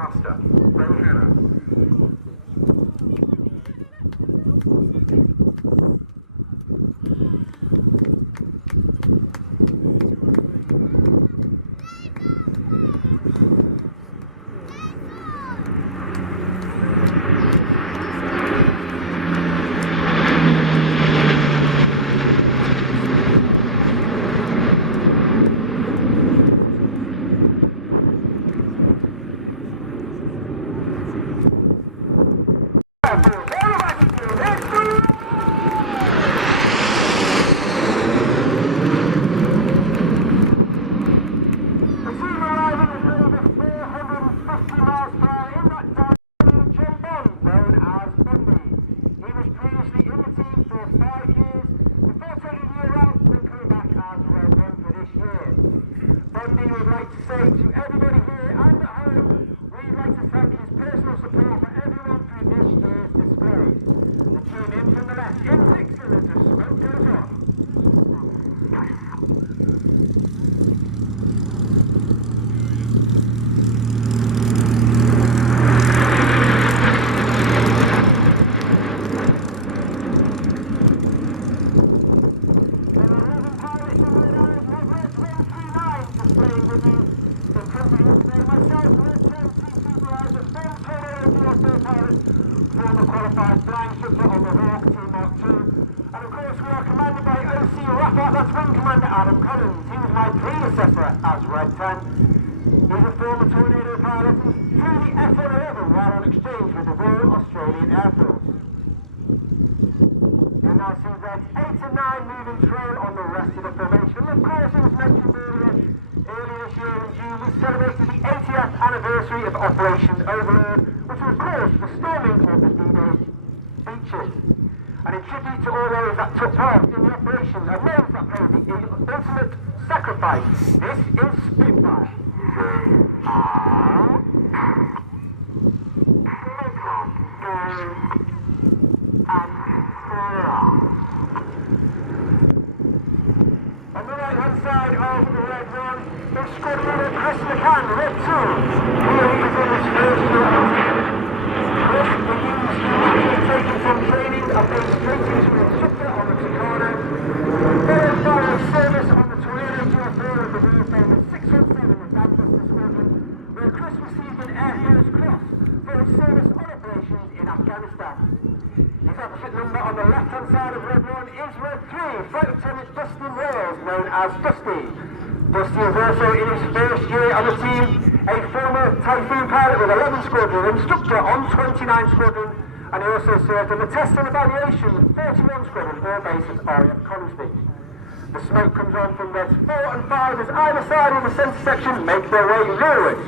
Master, Rohanna. As Red 10. He's a former Tornado pilot and flew the F-111 while on exchange with the Royal Australian Air Force. You'll now see Reds 8 and 9 moving trail on the rest of the formation. Of course, it was mentioned earlier this year in June, we celebrated the 80th anniversary of Operation Overlord, which was, of course, the storming of the D-Day beaches. And in tribute to all those that took part in the operation and those that paid the ultimate sacrifice, this is Spitfire. On the right hand side of the Red 1 is Squad Leader Chris McCann, Red 2. Here he is in his first year. Chris begins taken from training and goes straight into an instructor on the Tucano. Followed by a service on the Tornado GFO of the Royal Famous 617 with Manchester Squadron, where Chris received an Air Heroes Cross for his service on operations in Afghanistan. His opposite number on the left-hand side of Red 1 is Red 3, Flight Lieutenant Dustin Wales, known as Dusty. Dusty is also in his first year on the team, a former Typhoon pilot with 11 Squadron, instructor on 29 Squadron, and he also served on the test and evaluation with 41 Squadron, all based at RAF Coningsby. The smoke comes on from Reds 4 and 5 as either side of the centre section make their way rearwards.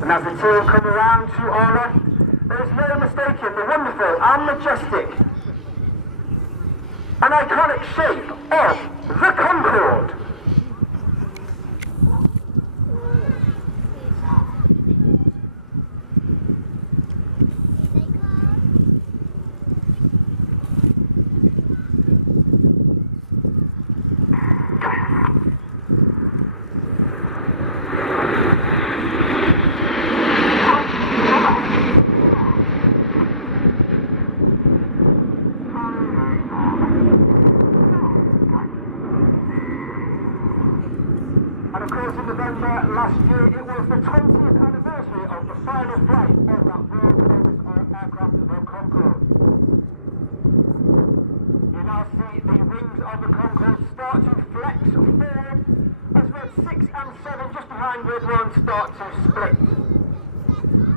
And as the team come around to our left, there is no mistaking the wonderful and majestic and iconic shape of the Concorde. Last year it was the 20th anniversary of the final flight of that world famous aircraft, the Concorde. You now see the wings of the Concorde start to flex forward as Red 6 and 7 just behind Red 1 start to split.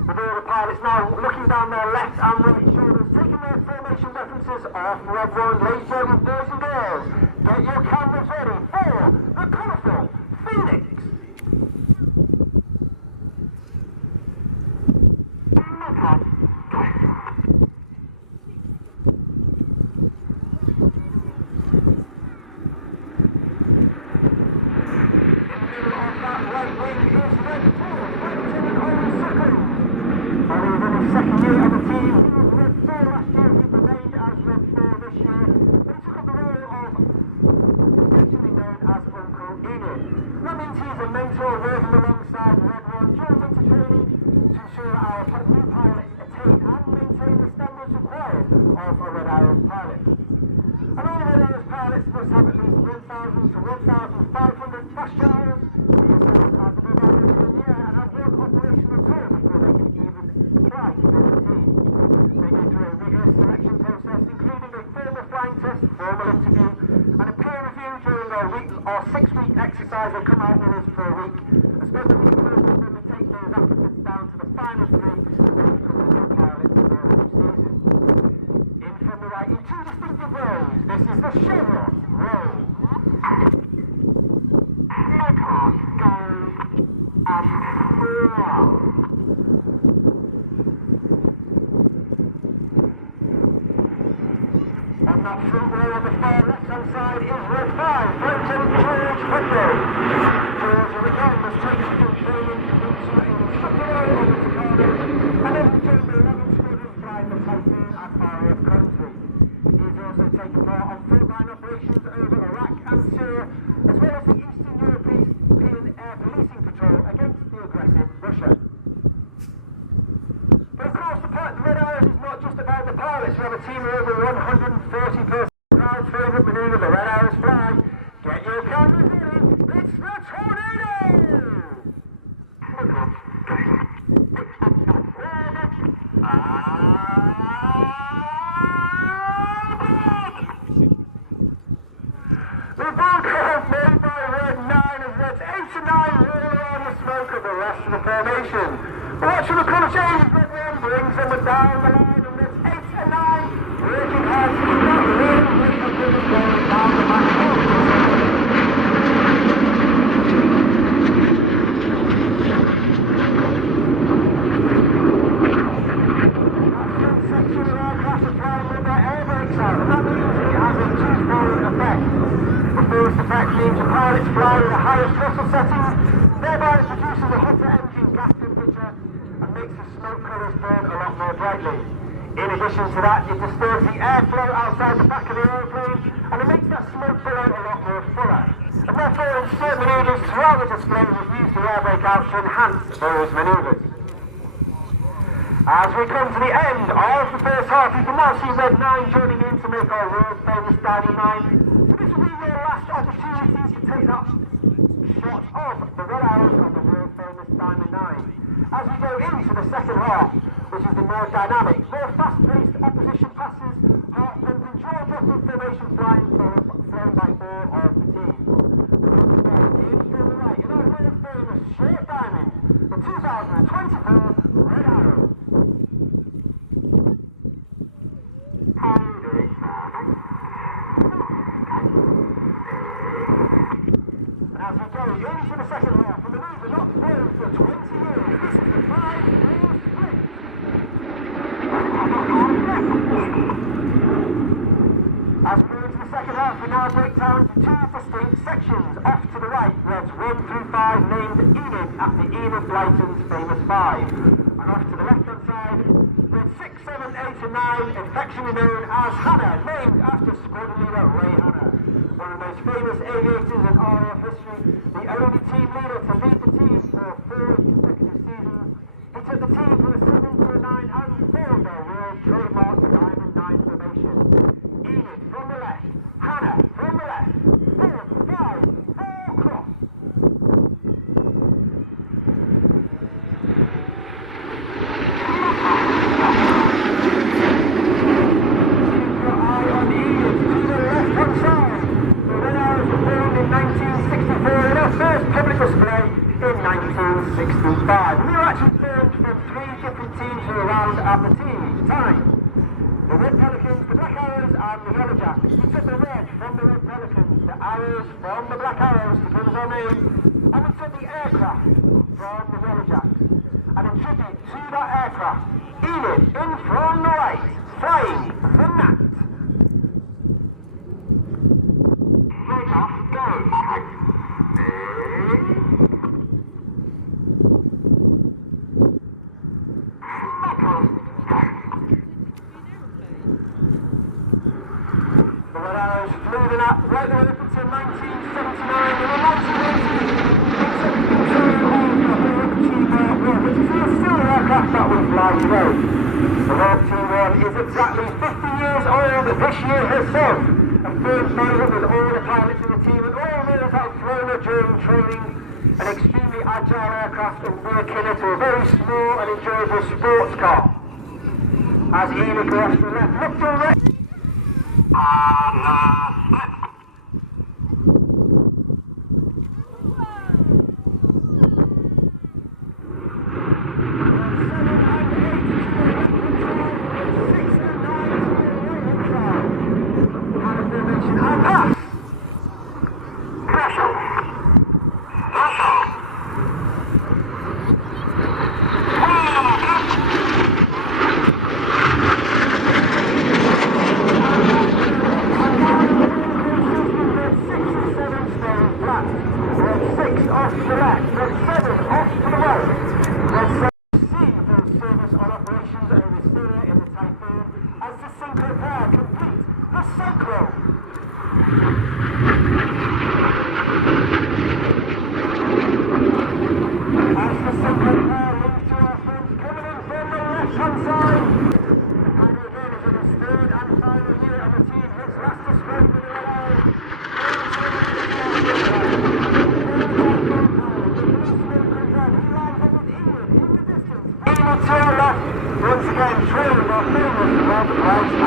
With all the pilots now looking down their left and right shoulders, taking their formation references off Red 1. Ladies and gentlemen, boys and girls, get your cameras ready for the colourful Phoenix. That means he's a mentor working alongside Red 1 during winter training to ensure that our new pilots attain and maintain the standards required of a Red Arrows pilot. And all Red Arrows pilots must have at least 1,000 to 1,500 fast hours, be assessed as above average in the air, and have one operational tour before they can even fly to join the team. They go through a rigorous selection process, including a formal flying test, formal interview, and a peer review during their week or 6-week exercise. They come out with us for a week, especially when we take those applicants down to the final 3 and they become the new pilots for the new season. In from the right, in 2 distinctive rows, this is the Chevron row. Record goes up 4. On that front row on the far left-hand side is Red 5, Lieutenant George Whitfield. George, again, must take some training into instructor role over to Cardiff, and then joined the 11th Squadron flying the Typhoon at RAF Coventry. He has also taken part on frontline operations over Iraq and Syria, as well as the Eastern European Air Policing Patrol against the aggressive Russia. But of course, the Red Arrows is not just about the pilots. We have a team of over 140 persons. Crowd's favourite manoeuvre, the Red Arrows fly. Get your cameras ready. It's the Tornado! The ball curve made by Red 9 has lets 8 to 9 roll around the smoke of the rest of the formation. Watch for the colour change. Red 1 brings them down the line, and it's 8 and 9 working hard to stop really great and really going down the back road. That front section of aircraft are flying with their air brakes out, and that means it has a two-fold effect. The first effect means the pilots fly with a higher throttle setting, thereby producing a hotter engine gas temperature and makes the smoke colours burn a lot more brightly. In addition to that, it disturbs the airflow outside the back of the aeroplane, and it makes that smoke below a lot more fuller. And therefore, in certain manoeuvres throughout the display, we've used the air brake out to enhance those manoeuvres. As we come to the end of the first half, you can now see Red 9 joining in to make our world famous Diamond 9. So this will be your last opportunity to take that shot of the Red Arrows on the world famous Diamond 9. As we go into the second half, which is the more dynamic, more fast-paced opposition passes, heart-pumping, jaw-dropping formation flying flown by all of the team. Once again, in from the right, in our world famous short diamond, the 2024 Red Arrows. As we go into the second half, the manoeuvre not flown for 20 years, this is the 5-4 split. As we go into the second half, we now break down to 2 distinct sections. Off to the right, Reds 1 through 5 named Enid after Enid Blyton's famous 5. And off to the left-hand side, Reds 6, 7, 8 and 9, affectionately known as Hannah, named after squadron leader Ray Hannah. One of the most famous aviators in RAF history, the only team leader to lead the team for 4 consecutive seasons. He took the team from a 7 to a 9 and formed their world trademark Diamond 9 formation. Enid from the left, Hannah from the left, 4, 5, 4 cross. Keep your eye on Enid to the left-hand side. The Red Arrows were formed in 1964 in our first public display in 1965. We were actually formed from 3 different teams who were around at the time. The Red Pelicans, the Black Arrows and the Yellow Jacks. We took the red from the Red Pelicans, the arrows from the Black Arrows to give us our name, and we took the aircraft from the Yellow Jacks. And in tribute to that aircraft, Enid in from the right, flying the Nat. Take off, go. The Red Arrows flew the Nat right the way up until 1979, and in 1980, which is still an aircraft that we fly Finale Road. The Red T1 is exactly 50 years old this year herself. A firm favourite with all the pilots in the team and all those that have flown her during training. An extremely agile aircraft and working it to a very small and enjoyable sports car. As Eva goes to the left, look to the right. Once again, trailing our famous red, white and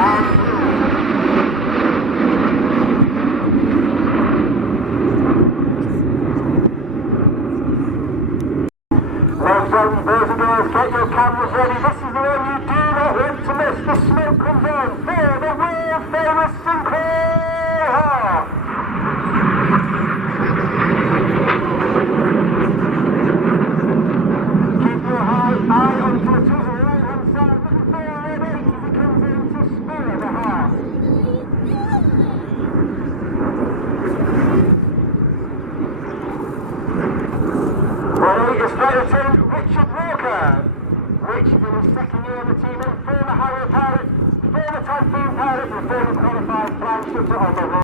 ladies and boys and girls, get your cameras ready. This is the one you do not want to miss. The smoke comes on for the world famous synchro. Keep your eye onto the two. Lieutenant Richard Walker, which is in his second year on the team and former Harrier pilot, former Typhoon pilot and former qualified flying instructor on the road.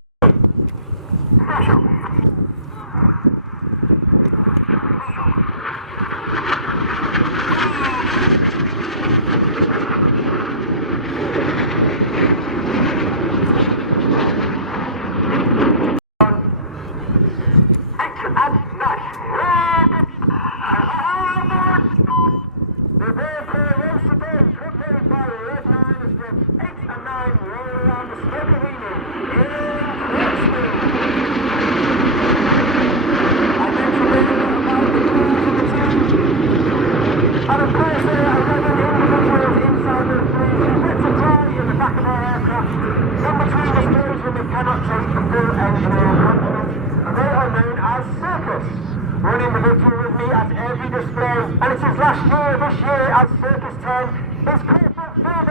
One individual with me at every display, and it's his last year this year at Circus 10. His Corporal Phil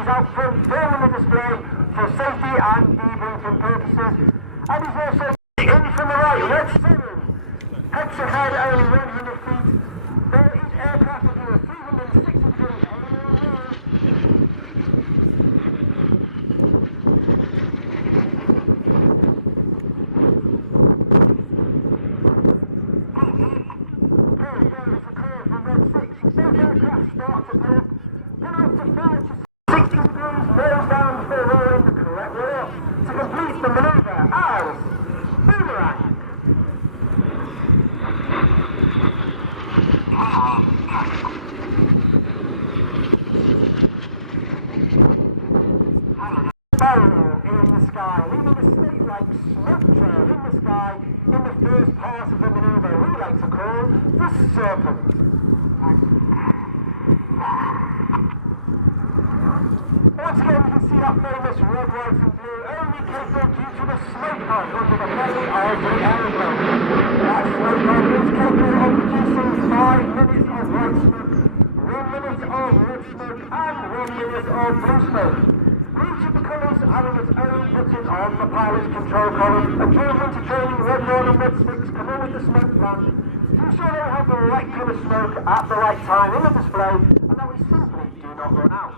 is out front filming the display for safety and debriefing purposes. And he's also in from the right, Red 7. Heads ahead only 100 feet. Though each aircraft will do a 360 degrees in the sky, leaving a snake-like smoke trail in the sky in the first part of the manoeuvre we like to call the serpent. Once again we can see that famous red, white and blue only capable due to the smoke pod under the belly of the aeroplane. That smoke pod is capable of producing 5 minutes of white smoke, 1 minute of red smoke and 1 minute of blue smoke. Each of the colours having its own button on the pilot's control column, and during winter training, red 1 and red 6 come in with the smoke plan to ensure they have the right colour smoke at the right time in the display, and that we simply do not run out.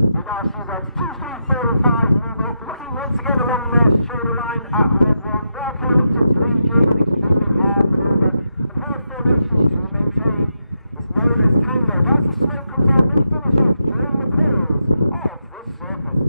We now see that 2, 3, 4 and 5 move up, looking once again along their shoulder line at red 1, they're coming up to 3G with extremely hard manoeuvre, and hard formation to maintain is known as tango. That's white smoke comes out and finishes during the coils of the serpent.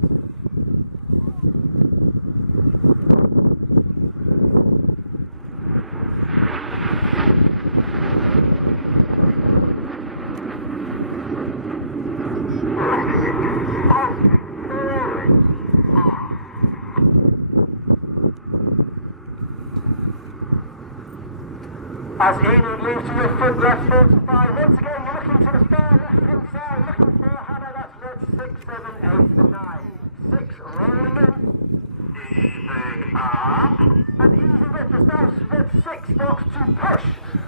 As Enid moves to your foot left 45, once again you're looking to the far left hand side, looking for a hammer. That's red 6, 7, 8 and 9. 6 rolling in. Easing up. And easing up as now red 6 starts to push.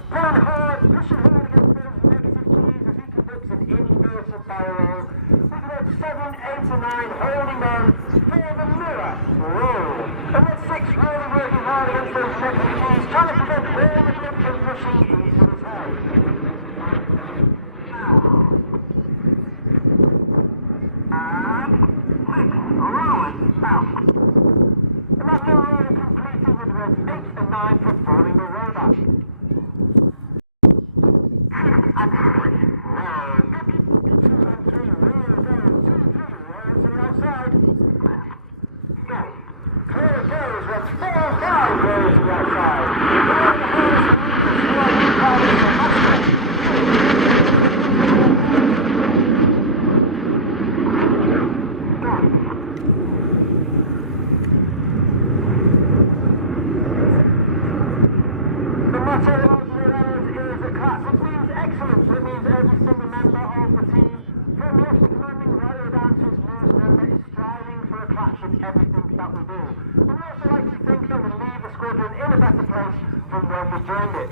Pulling hard, pushing hard against those negative keys as he conducts an inverted barrel roll. With red 7, 8 and 9 holding on for the mirror roll. And red 6 really working hard against those negative keys, trying to prevent all the grip from rushing into his head. And 6 rolling out. And that new roll completed with red 8 and 9 performing the rollback. And 3 roll. 2 and 3 roll down. 2, 3 roll to the outside. Go. Clear goes, red 4, 5 rolls to the outside. Everything that we do. And we also like to think that we leave the squadron in a better place from where we joined it.